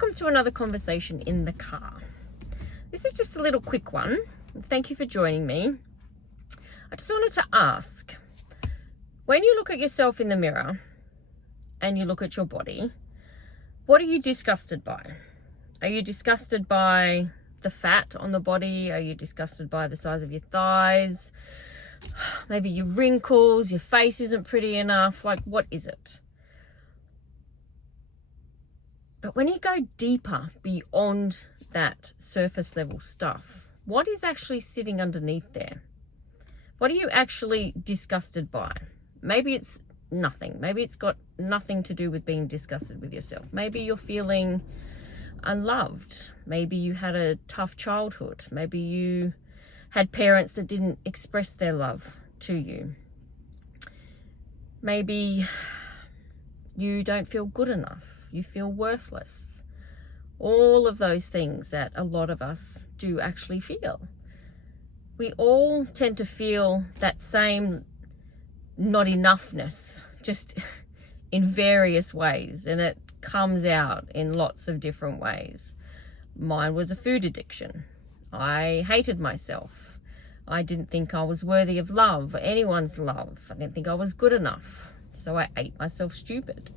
Welcome to another conversation in the car. This is just a little quick one. Thank you for joining me. I just wanted to ask, when you look at yourself in the mirror and you look at your body, what are you disgusted by? Are you disgusted by the fat on the body? Are you disgusted by the size of your thighs? Maybe your wrinkles, your face isn't pretty enough. Like, what is it? But when you go deeper beyond that surface level stuff, what is actually sitting underneath there? What are you actually disgusted by? Maybe it's nothing. Maybe it's got nothing to do with being disgusted with yourself. Maybe you're feeling unloved. Maybe you had a tough childhood. Maybe you had parents that didn't express their love to you. Maybe you don't feel good enough. You feel worthless. All of those things that a lot of us do actually feel. We all tend to feel that same not enoughness, just in various ways, and it comes out in lots of different ways. Mine was a food addiction. I hated myself. I didn't think I was worthy of love, anyone's love. I didn't think I was good enough, so I ate myself stupid.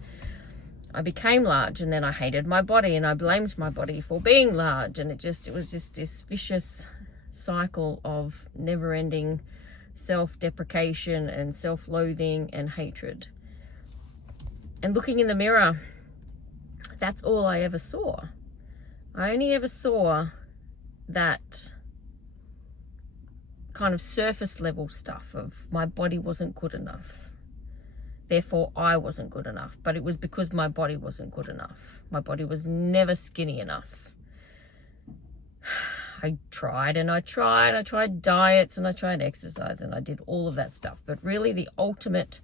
I became large, and then I hated my body, and I blamed my body for being large, and it was just this vicious cycle of never-ending self-deprecation and self-loathing and hatred. And looking in the mirror, that's all I ever saw. I only ever saw that kind of surface level stuff of my body wasn't good enough. Therefore, I wasn't good enough. But it was because my body wasn't good enough. My body was never skinny enough. I tried and I tried. I tried diets and I tried exercise and I did all of that stuff. But really the ultimate,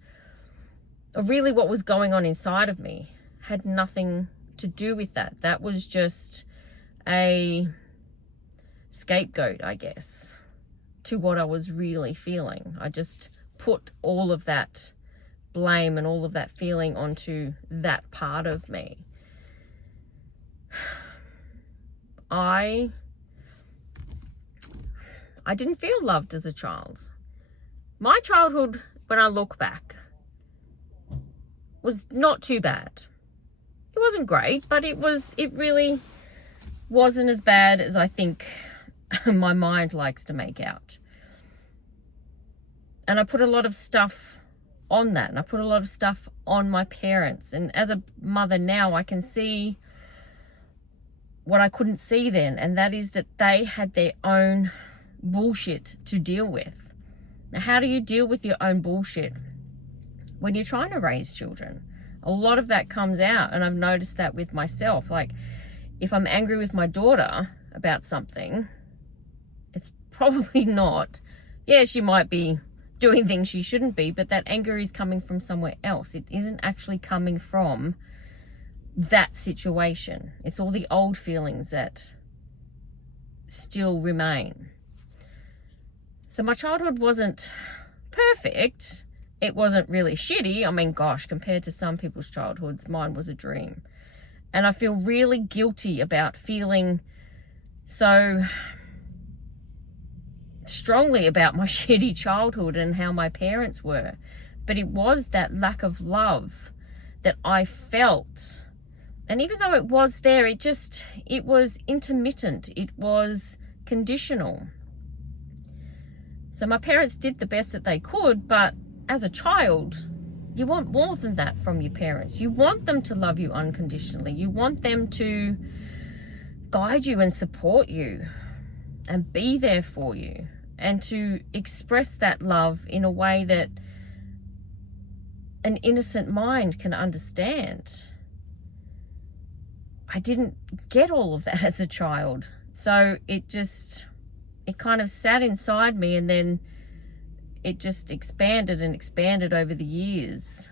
or really what was going on inside of me had nothing to do with that. That was just a scapegoat, I guess, to what I was really feeling. I just put all of that blame and all of that feeling onto that part of me. I didn't feel loved as a child. My childhood, when I look back, was not too bad. It wasn't great, but it really wasn't as bad as I think my mind likes to make out. And I put a lot of stuff on that, and I put a lot of stuff on my parents. And as a mother now, I can see what I couldn't see then, and that is that they had their own bullshit to deal with. Now, how do you deal with your own bullshit when you're trying to raise children? A lot of that comes out, and I've noticed that with myself. Like, if I'm angry with my daughter about something, it's probably not, she might be doing things she shouldn't be, but that anger is coming from somewhere else. It isn't actually coming from that situation. It's all the old feelings that still remain. So my childhood wasn't perfect. It wasn't really shitty. I mean, gosh, compared to some people's childhoods, mine was a dream. And I feel really guilty about feeling so strongly about my shitty childhood and how my parents were. But it was that lack of love that I felt. And even though it was there, it was intermittent. It was conditional. So my parents did the best that they could, but as a child, you want more than that from your parents. You want them to love you unconditionally. You want them to guide you and support you and be there for you, and to express that love in a way that an innocent mind can understand. I didn't get all of that as a child. So it kind of sat inside me, and then it just expanded and expanded over the years.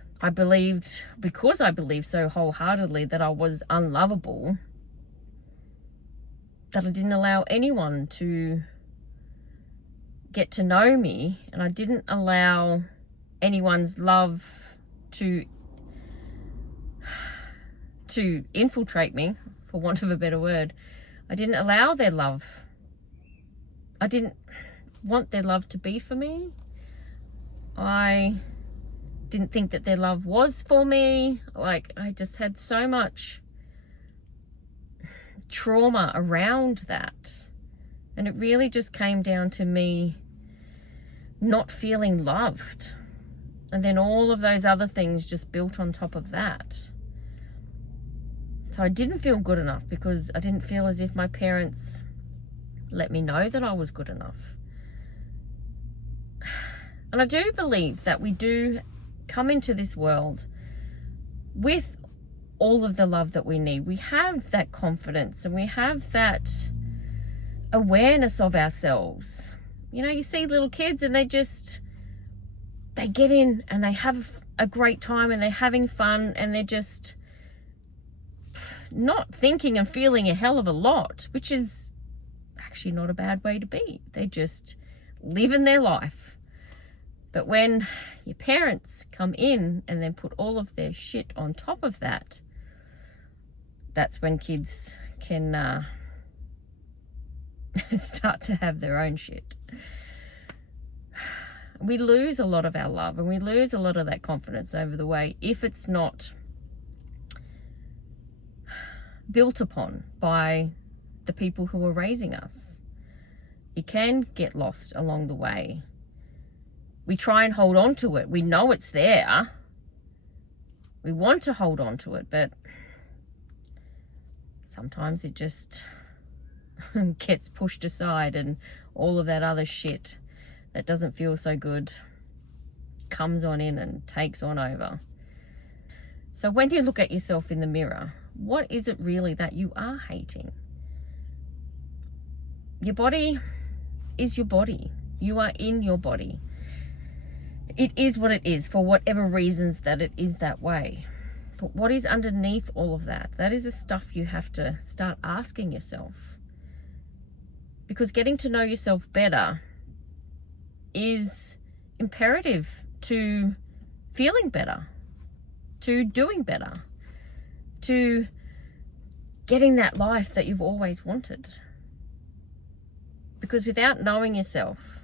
Because I believed so wholeheartedly that I was unlovable, that I didn't allow anyone to get to know me, and I didn't allow anyone's love to infiltrate me, for want of a better word. I didn't allow their love. I didn't want their love to be for me. I didn't think that their love was for me. Like, I just had so much trauma around that. And it really just came down to me not feeling loved. And then all of those other things just built on top of that. So I didn't feel good enough because I didn't feel as if my parents let me know that I was good enough. And I do believe that we do come into this world with all of the love that we need. We have that confidence and we have that awareness of ourselves. You know, you see little kids and they get in and they have a great time and they're having fun and they're just not thinking and feeling a hell of a lot, which is actually not a bad way to be. They're just living their life. But when your parents come in and then put all of their shit on top of that, that's when kids can start to have their own shit. We lose a lot of our love and we lose a lot of that confidence over the way if it's not built upon by the people who are raising us. You can get lost along the way. We try and hold on to it. We know it's there. We want to hold on to it, but sometimes it just gets pushed aside and all of that other shit that doesn't feel so good comes on in and takes on over. So when you look at yourself in the mirror, what is it really that you are hating? Your body is your body. You are in your body. It is what it is for whatever reasons that it is that way. But what is underneath all of that? That is the stuff you have to start asking yourself. Because getting to know yourself better is imperative to feeling better, to doing better, to getting that life that you've always wanted. Because without knowing yourself,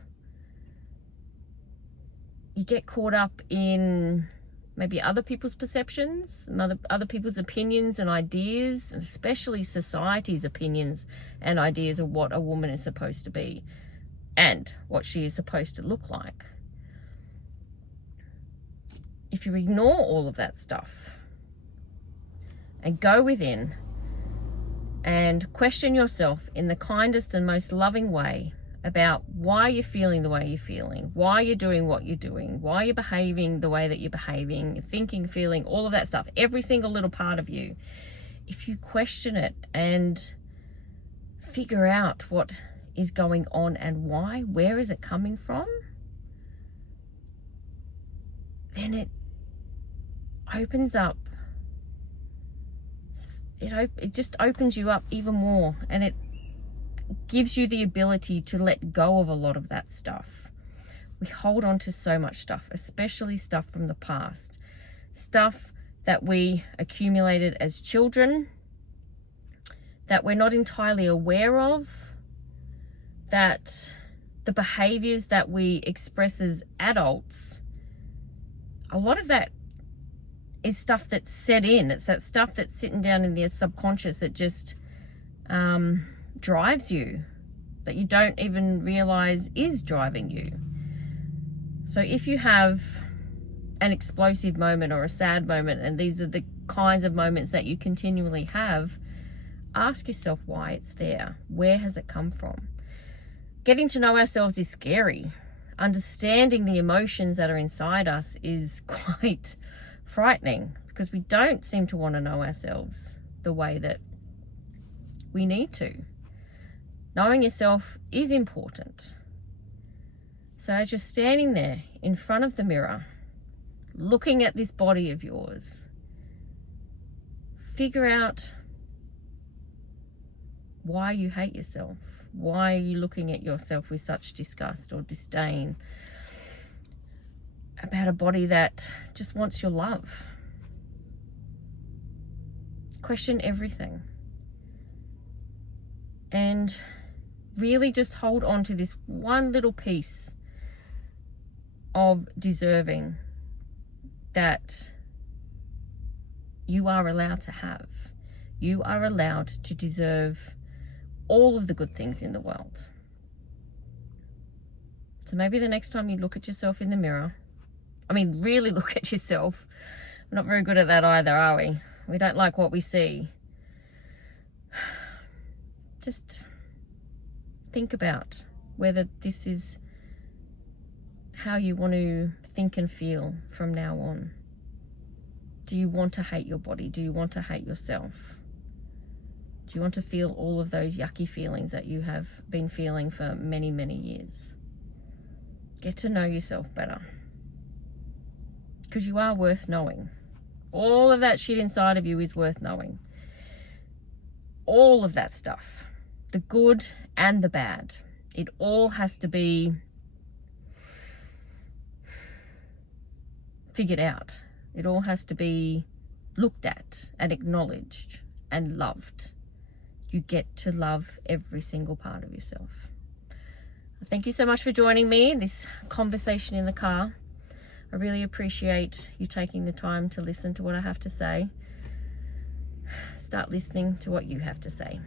you get caught up in maybe other people's perceptions, other people's opinions and ideas, and especially society's opinions and ideas of what a woman is supposed to be and what she is supposed to look like. If you ignore all of that stuff and go within and question yourself in the kindest and most loving way about why you're feeling the way you're feeling, why you're doing what you're doing, why you're behaving the way that you're behaving, thinking, feeling, all of that stuff, every single little part of you, if you question it and figure out what is going on and why, where is it coming from, then it opens up. It just opens you up even more, and it gives you the ability to let go of a lot of that stuff. We hold on to so much stuff, especially stuff from the past, stuff that we accumulated as children, that we're not entirely aware of, that the behaviors that we express as adults, a lot of that is stuff that's set in. It's that stuff that's sitting down in the subconscious that just drives you, that you don't even realize is driving you. So if you have an explosive moment or a sad moment, and these are the kinds of moments that you continually have, ask yourself why it's there. Where has it come from? Getting to know ourselves is scary. Understanding the emotions that are inside us is quite frightening, because we don't seem to want to know ourselves the way that we need to. Knowing yourself is important. So as you're standing there in front of the mirror, looking at this body of yours, figure out why you hate yourself. Why are you looking at yourself with such disgust or disdain about a body that just wants your love? Question everything. And really just hold on to this one little piece of deserving that you are allowed to have. You are allowed to deserve all of the good things in the world. So maybe the next time you look at yourself in the mirror, really look at yourself. We're not very good at that either, are we? We don't like what we see. Just think about whether this is how you want to think and feel from now on. Do you want to hate your body? Do you want to hate yourself? Do you want to feel all of those yucky feelings that you have been feeling for many, many years? Get to know yourself better. Because you are worth knowing. All of that shit inside of you is worth knowing. All of that stuff. The good and the bad. It all has to be figured out. It all has to be looked at and acknowledged and loved. You get to love every single part of yourself. Thank you so much for joining me in this conversation in the car. I really appreciate you taking the time to listen to what I have to say. Start listening to what you have to say.